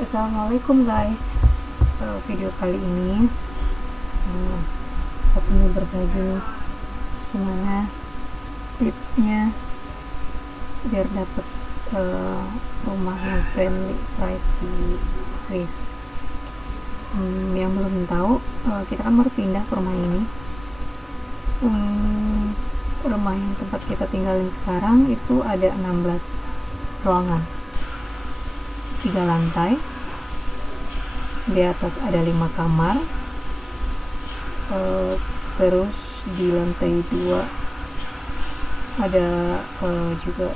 Assalamualaikum guys. Video kali ini aku mau berbagi gimana tipsnya biar dapet rumah yang friendly price di Swiss. Yang belum tahu, kita kan baru pindah ke rumah ini. Rumah yang tempat kita tinggalin sekarang itu ada 16 ruangan, 3 lantai, di atas ada 5 kamar, terus di lantai 2 ada juga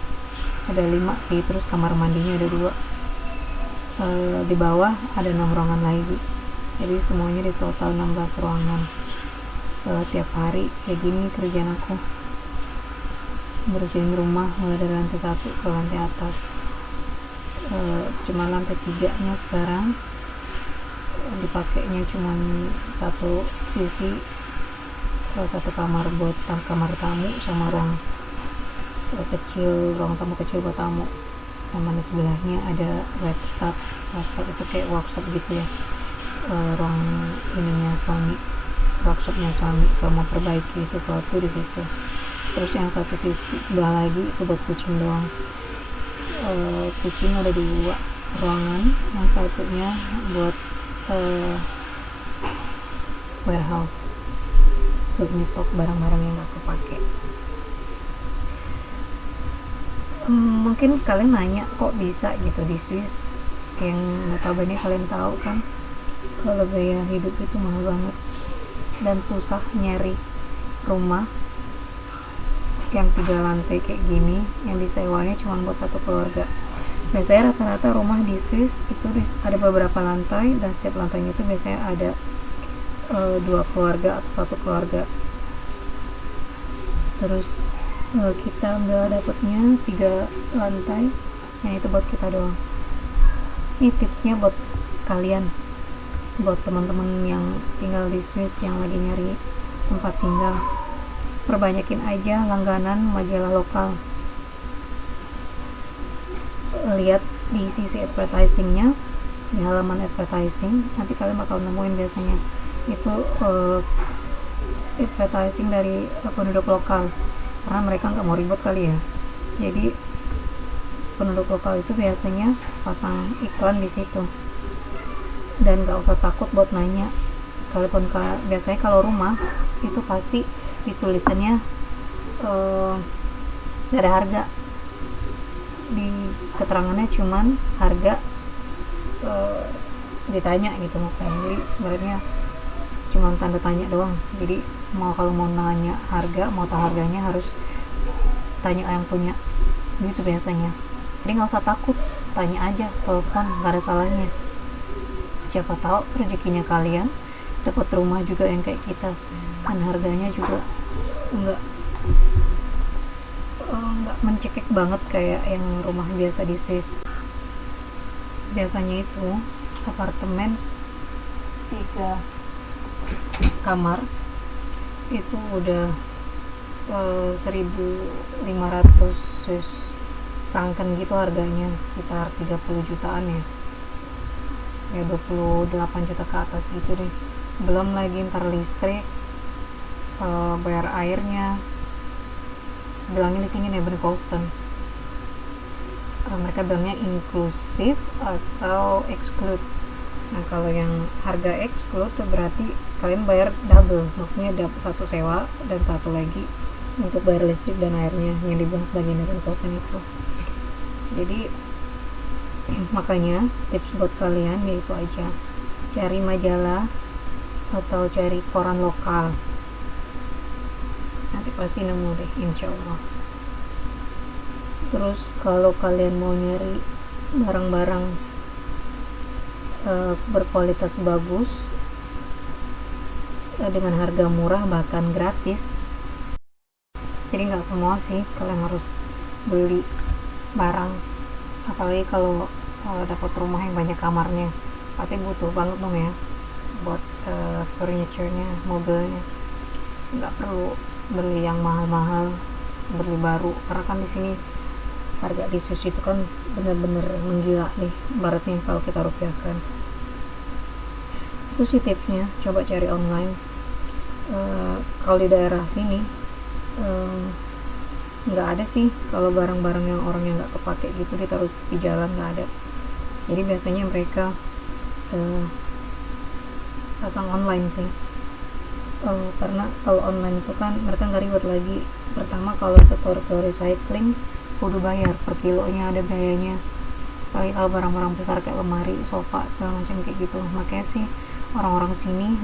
ada 5 sih, terus kamar mandinya ada 2, di bawah ada 6 ruangan lagi, jadi semuanya di total 16 ruangan. Tiap hari kayak gini kerjaan aku, bersihin rumah mulai dari lantai 1 ke lantai atas. Cuma lantai 3 nya sekarang dipakainya cuma satu sisi, satu kamar buat kamar tamu sama ruang kecil, ruang tamu kecil buat tamu, sama di sebelahnya ada workshop itu kayak workshop gitu ya, ruang ininya suami, workshopnya suami kalau mau perbaiki sesuatu di situ. Terus yang satu sisi sebelah lagi itu buat kucing doang. Kucing ada 2 ruangan, yang satunya buat warehouse, buat nyetok barang-barang yang gak kepake. Mungkin kalian nanya kok bisa gitu di Swiss, yang notabene kalian tahu kan kalau biaya hidup itu mahal banget dan susah nyari rumah yang 3 lantai kayak gini yang disewanya cuma buat satu keluarga. Biasanya rata-rata rumah di Swiss itu ada beberapa lantai, dan setiap lantainya itu biasanya ada 2 keluarga atau 1 keluarga. Terus kita nggak dapetnya 3 lantai, yang itu buat kita doang. Ini tipsnya buat kalian, buat teman-teman yang tinggal di Swiss yang lagi nyari tempat tinggal. Perbanyakin aja langganan majalah lokal. Lihat di sisi advertisingnya, di halaman advertising, nanti kalian bakal nemuin biasanya itu advertising dari penduduk lokal, karena mereka nggak mau ribut kali ya. Jadi penduduk lokal itu biasanya pasang iklan di situ, dan nggak usah takut buat nanya. Sekalipun biasanya kalau rumah itu pasti ditulisannya gak ada harga, di keterangannya cuman harga, ditanya gitu maksudnya. Jadi sebenarnya cuman tanda tanya doang. Jadi kalau mau nanya harga, mau tahu harganya, harus tanya yang punya gitu biasanya. Jadi nggak usah takut, tanya aja, telepon, nggak ada salahnya. Siapa tahu rezekinya kalian dapat rumah juga yang kayak kita, kan harganya juga nggak mencekik banget kayak yang rumah biasa di Swiss. Biasanya itu apartemen 3 kamar itu udah 1.500 Swiss franken gitu harganya, sekitar 30 jutaan ya 28 juta ke atas gitu deh. Belum lagi ntar listrik, bayar airnya. Bilangnya di sini Nebenkosten, mereka bilangnya inklusif atau exclude. Nah kalau yang harga exclude tuh berarti kalian bayar double, maksudnya satu sewa dan satu lagi untuk bayar listrik dan airnya yang dibilang sebagai Nebenkosten itu. Jadi makanya tips buat kalian yaitu aja cari majalah atau cari koran lokal, nanti pasti nemu deh insyaallah. Terus kalau kalian mau nyari barang-barang berkualitas bagus dengan harga murah bahkan gratis, jadi nggak semua sih kalian harus beli barang, apalagi kalau dapat rumah yang banyak kamarnya, pasti butuh banget dong ya buat furniture-nya, mobilnya. Nggak perlu beli yang mahal-mahal, beli baru, karena kan di sini harga di Swiss itu kan bener-bener menggila nih baratnya kalau kita rupiahkan. Itu sih tipsnya, coba cari online. Kalau di daerah sini nggak ada sih, kalau barang-barang yang orangnya nggak kepake gitu ditaruh di jalan, nggak ada. Jadi biasanya mereka pasang online sih. Karena kalau online itu kan mereka nggak ribet lagi. Pertama kalau setor ke recycling kudu bayar per kilonya, ada biayanya. Apalagi kalau barang-barang besar kayak lemari, sofa, segala macam kayak gitu. Makanya sih orang-orang sini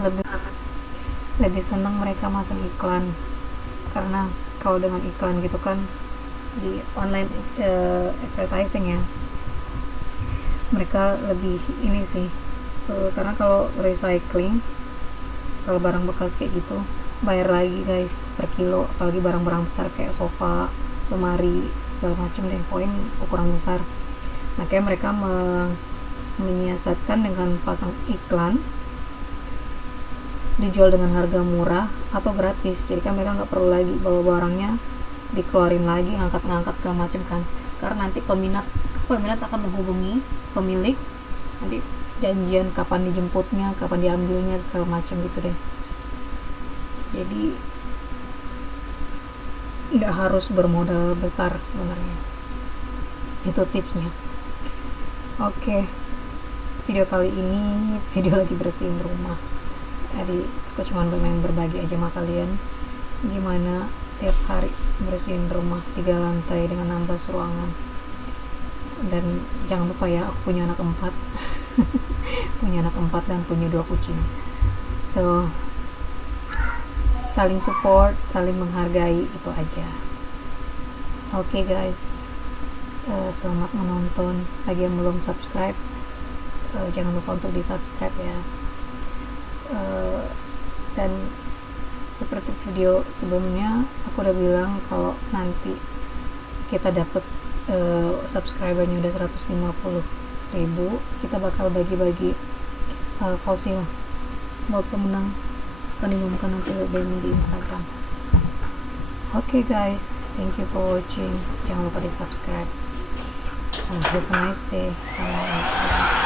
lebih senang mereka masang iklan, karena kalau dengan iklan gitu kan di online advertising ya, mereka lebih ini sih. Karena kalau recycling, kalau barang bekas kayak gitu bayar lagi guys per kilo, apalagi barang-barang besar kayak sofa, lemari, segala macam deh, poin ukuran besar. Makanya mereka menyiasatkan dengan pasang iklan, dijual dengan harga murah atau gratis. Jadi kan mereka nggak perlu lagi bawa barangnya dikeluarin lagi, ngangkat-ngangkat segala macam kan, karena nanti peminat akan menghubungi pemilik, nanti janjian kapan dijemputnya, kapan diambilnya, segala macam gitu deh. Jadi nggak harus bermodal besar sebenarnya. Itu tipsnya. Oke, video kali ini video lagi bersihin rumah. Jadi aku cuma pengen berbagi aja sama kalian gimana tiap hari bersihin rumah 3 lantai dengan 16 ruangan. Dan jangan lupa ya, aku punya anak 4 punya anak 4 dan punya 2 kucing. So saling support, saling menghargai, itu aja. Oke guys, selamat menonton. Bagi yang belum subscribe, jangan lupa untuk di subscribe ya. Dan seperti video sebelumnya aku udah bilang, kalau nanti kita dapet subscribernya udah 150.000, kita bakal bagi-bagi fosil buat pemenang, akan diumumkan nanti di Instagram. Oke guys, thank you for watching, jangan lupa di subscribe, and have a nice day. Assalamualaikum.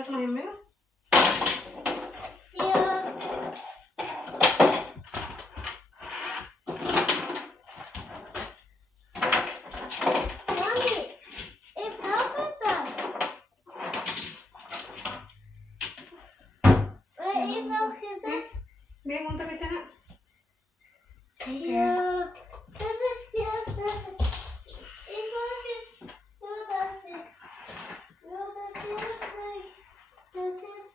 panas loh Mel. Iya. Mami, ik help het dan. Maar ik wil gedacht. Ben je untuk kita nak? Ja, dat is gedacht. Ik wil het. Ja, dat is. Ja, dat is. Dat is.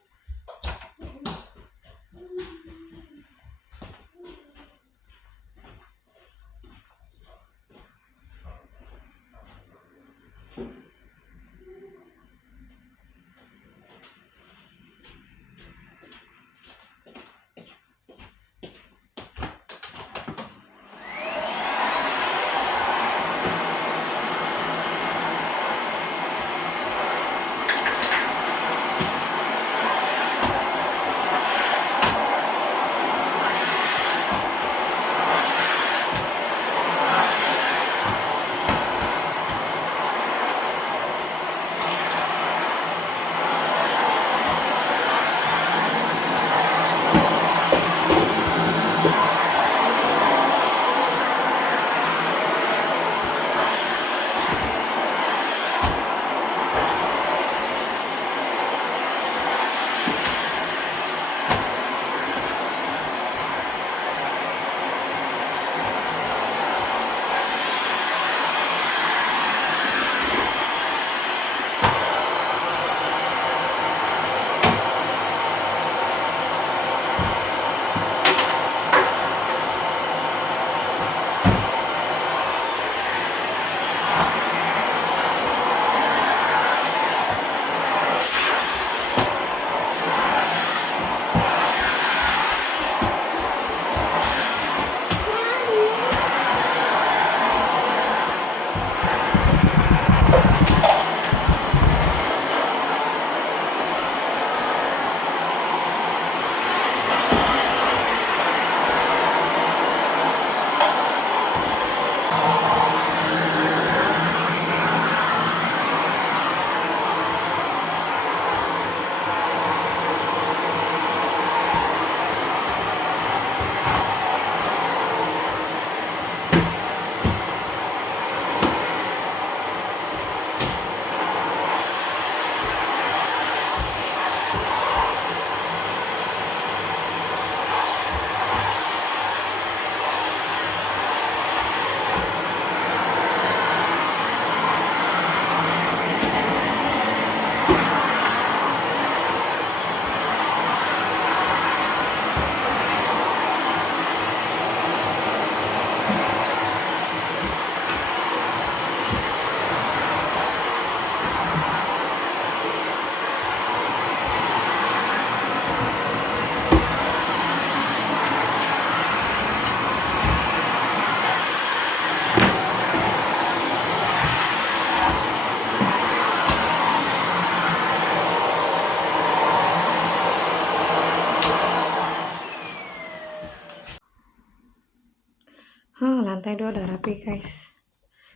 Lantai 2 udah rapi guys,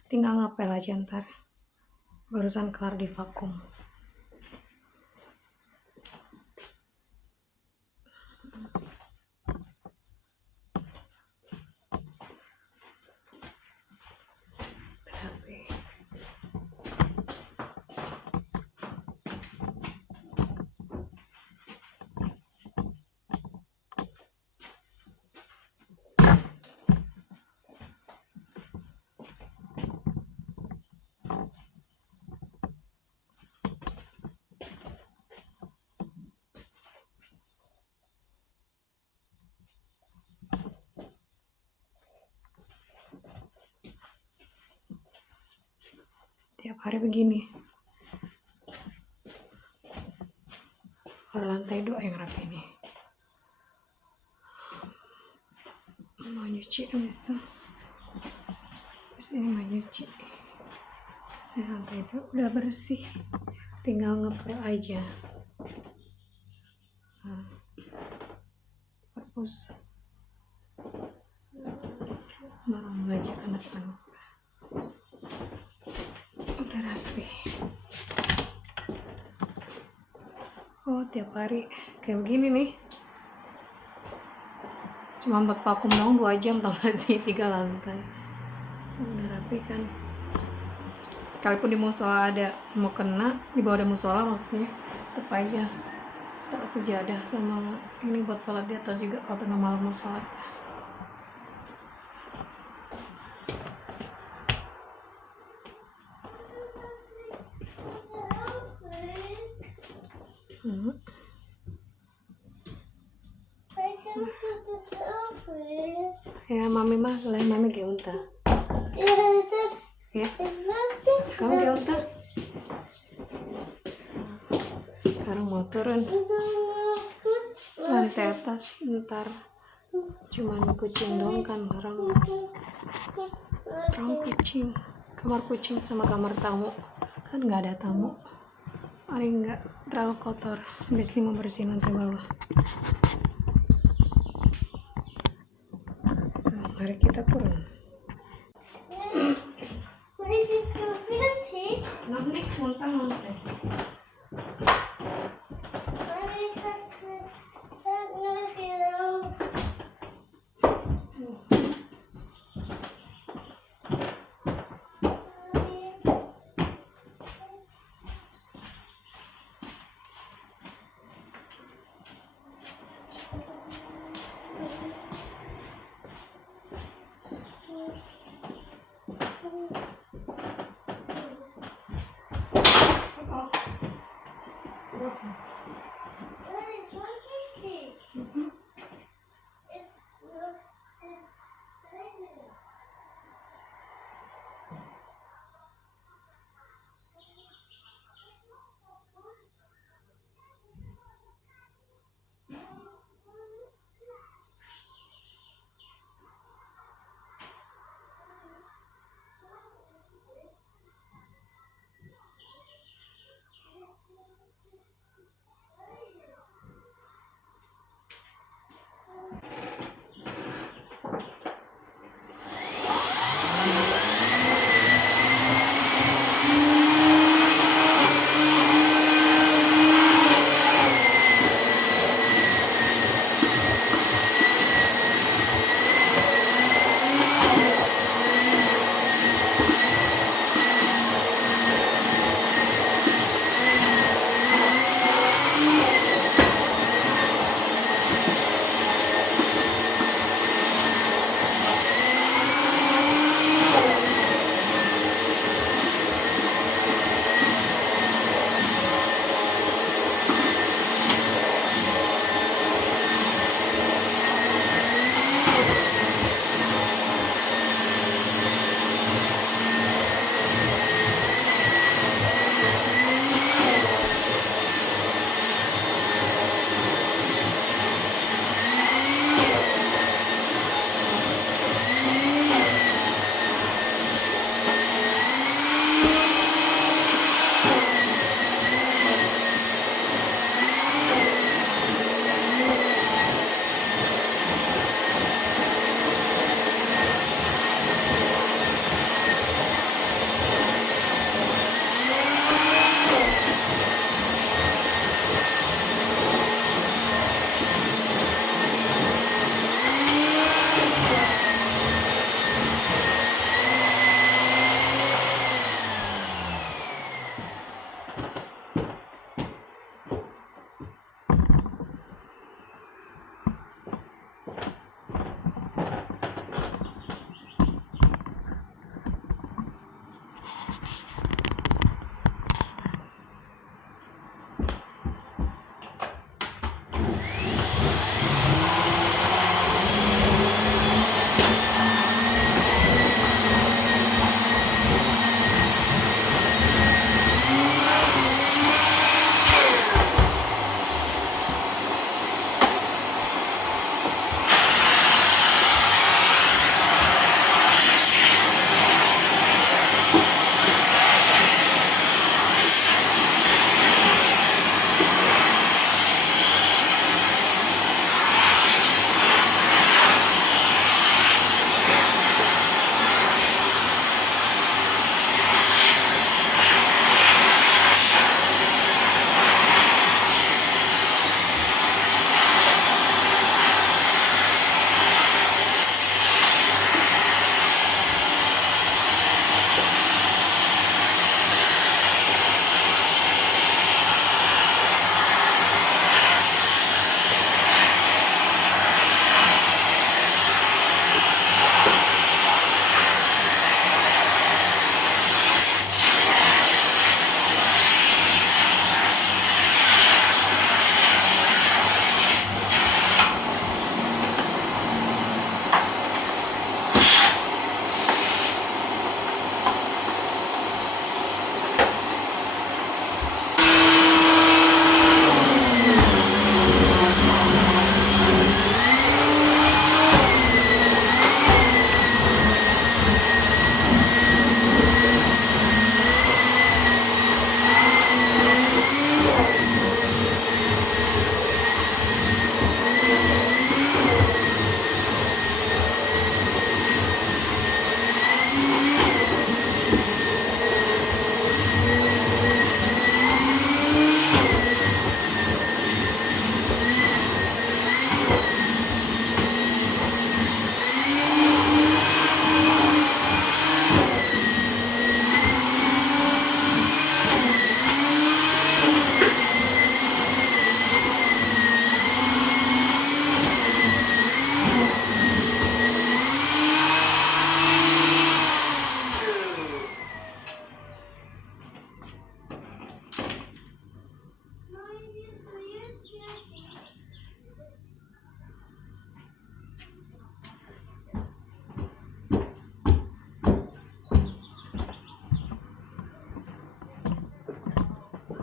tinggal ngepel aja ntar. Barusan kelar di vakum. Rapi. Tiap hari begini. Kalau lantai 2 yang rapi nih. Mau nyuci habis itu. Terus ini mau nyuci. Lantai 2 udah bersih. Tinggal ngepel aja. Hapus. Baru ngajak anak-anak. Udah rapi. Oh, tiap hari kayak begini nih. Cuma buat vakum doang 2 jam tau gak sih, 3 lantai. Udah rapi kan. Sekalipun di musola ada mau kena, di bawah ada musola maksudnya, tetep aja taruh sejadah sama ini buat sholat di atas juga kalau tengah malam mau sholat. I can put this over. Ya mami mah selain mami geunta. Yeah, that's Ya, plastic. kamu geunta. Sekarang mau turun lantai atas, ntar cuman kucing doang kan, orang kucing, kamar kucing sama kamar tamu kan nggak ada tamu, paling nggak terlalu kotor. Habis ini mau bersihin lantai bawah. So, mari kita turun. What is this so vintage? Nanti muntah lantai. I touch it. That not get out. What is so vintage? It's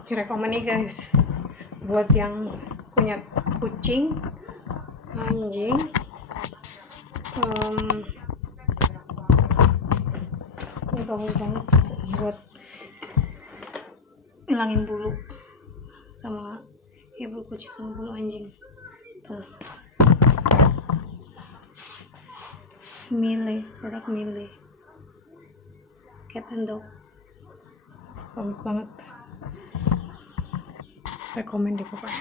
rekomen nih guys buat yang punya kucing, anjing, ini bagus banget buat hilangin bulu sama bulu kucing sama bulu anjing. Tuh. Produk Miele Cat and Dog, bagus banget, rekomen deh pokoknya.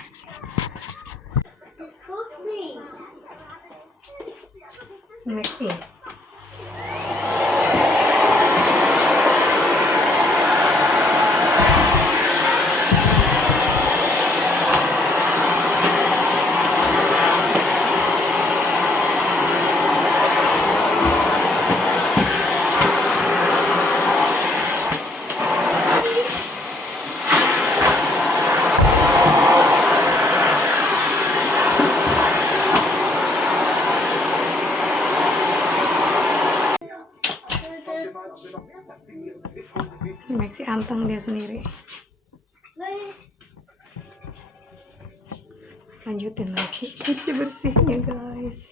Maxi Maxi anteng dia sendiri. Lanjutin lagi bersihnya guys.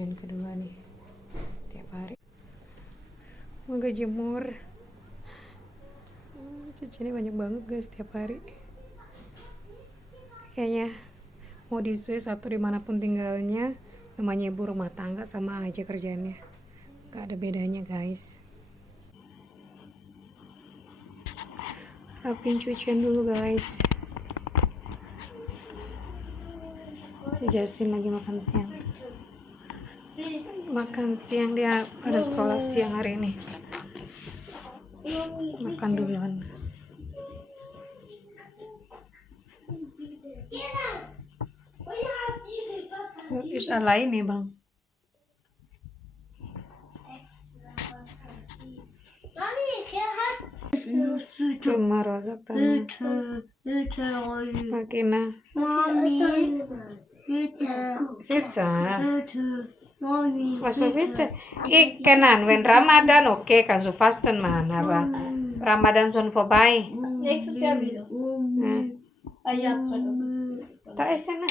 cucian kedua nih tiap hari. Mau jemur. Cuciannya banyak banget guys tiap hari. Kayaknya mau disuai satu dimanapun tinggalnya, namanya ibu rumah tangga sama aja kerjaannya, gak ada bedanya guys. Rapiin cucian dulu guys. Jasin lagi makan siang dia pada sekolah siang hari ini. Makan duluan. Bisa lain nih bang. Cuma rozak tanah. Makina. Sitsa. Mas pabita. Kenan when Ramadan oke kan så fasten man aber Ramadan schon vorbei. Nächstes Jahr wieder. Ja, 2000. Tak är sen.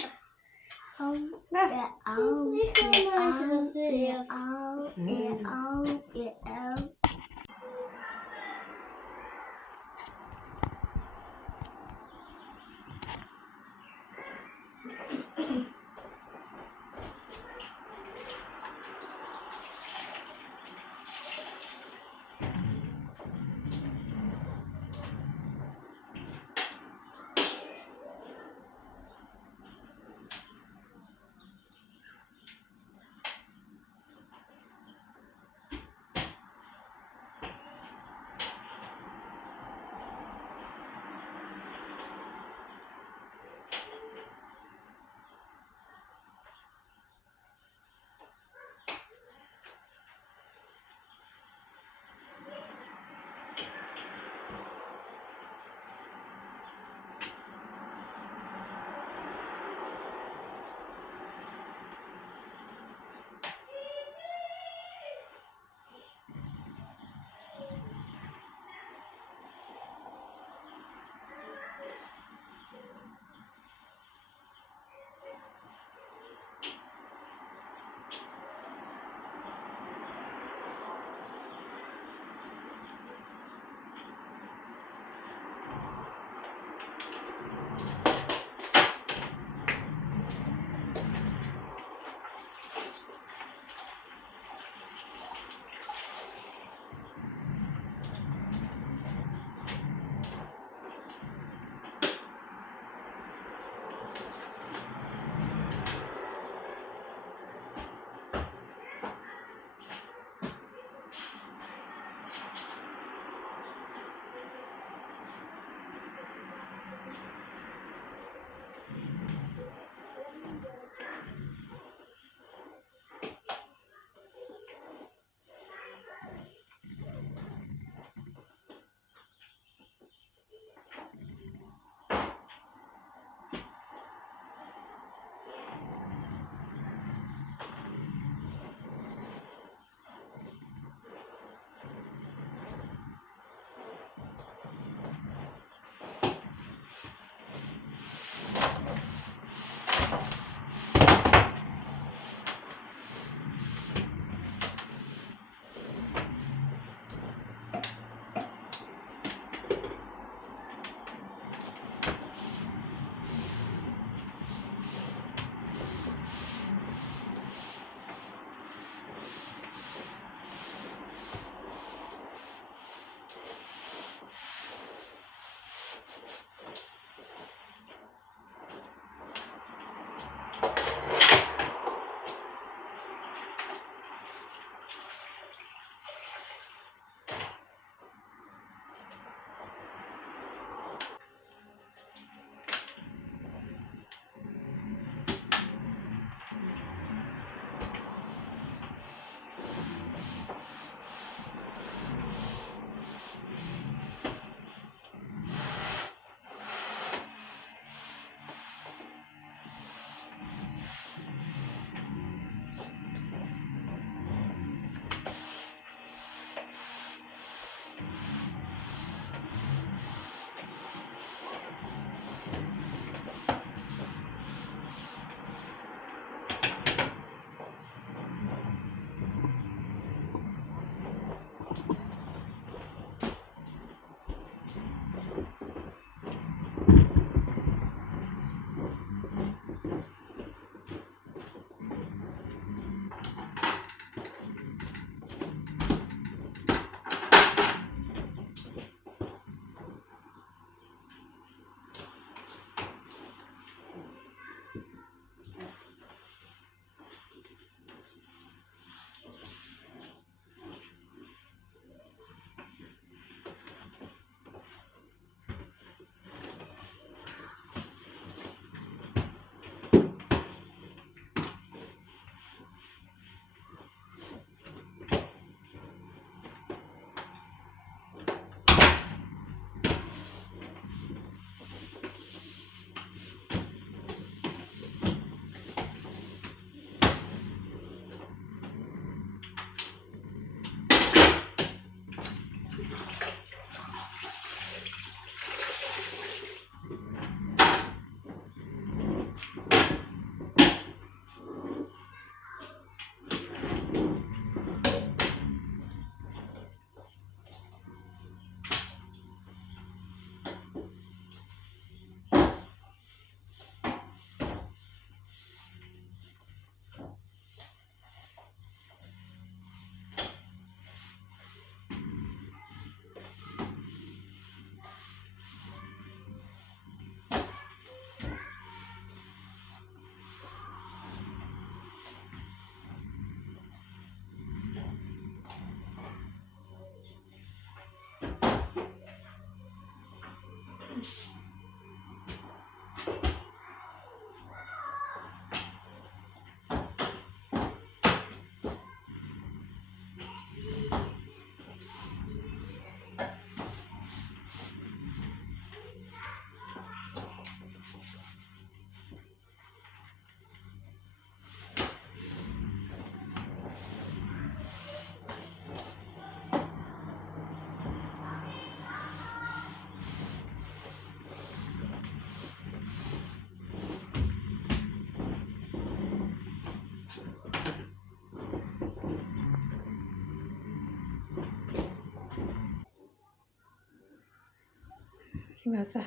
basah.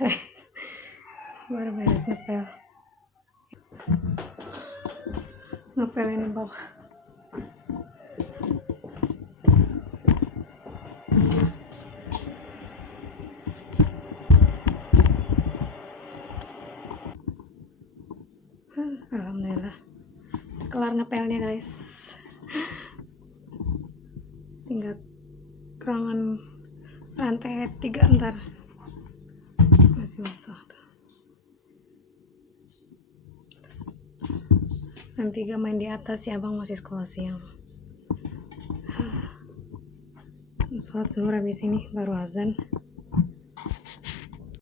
Baru beres ngepel ini bawah. Alhamdulillah kelar ngepelnya guys, tinggal kerangan lantai 3 ntar masih basah tuh. Nanti gak main di atas ya, abang masih sekolah siang. Sholat zuhur habis ini baru azan.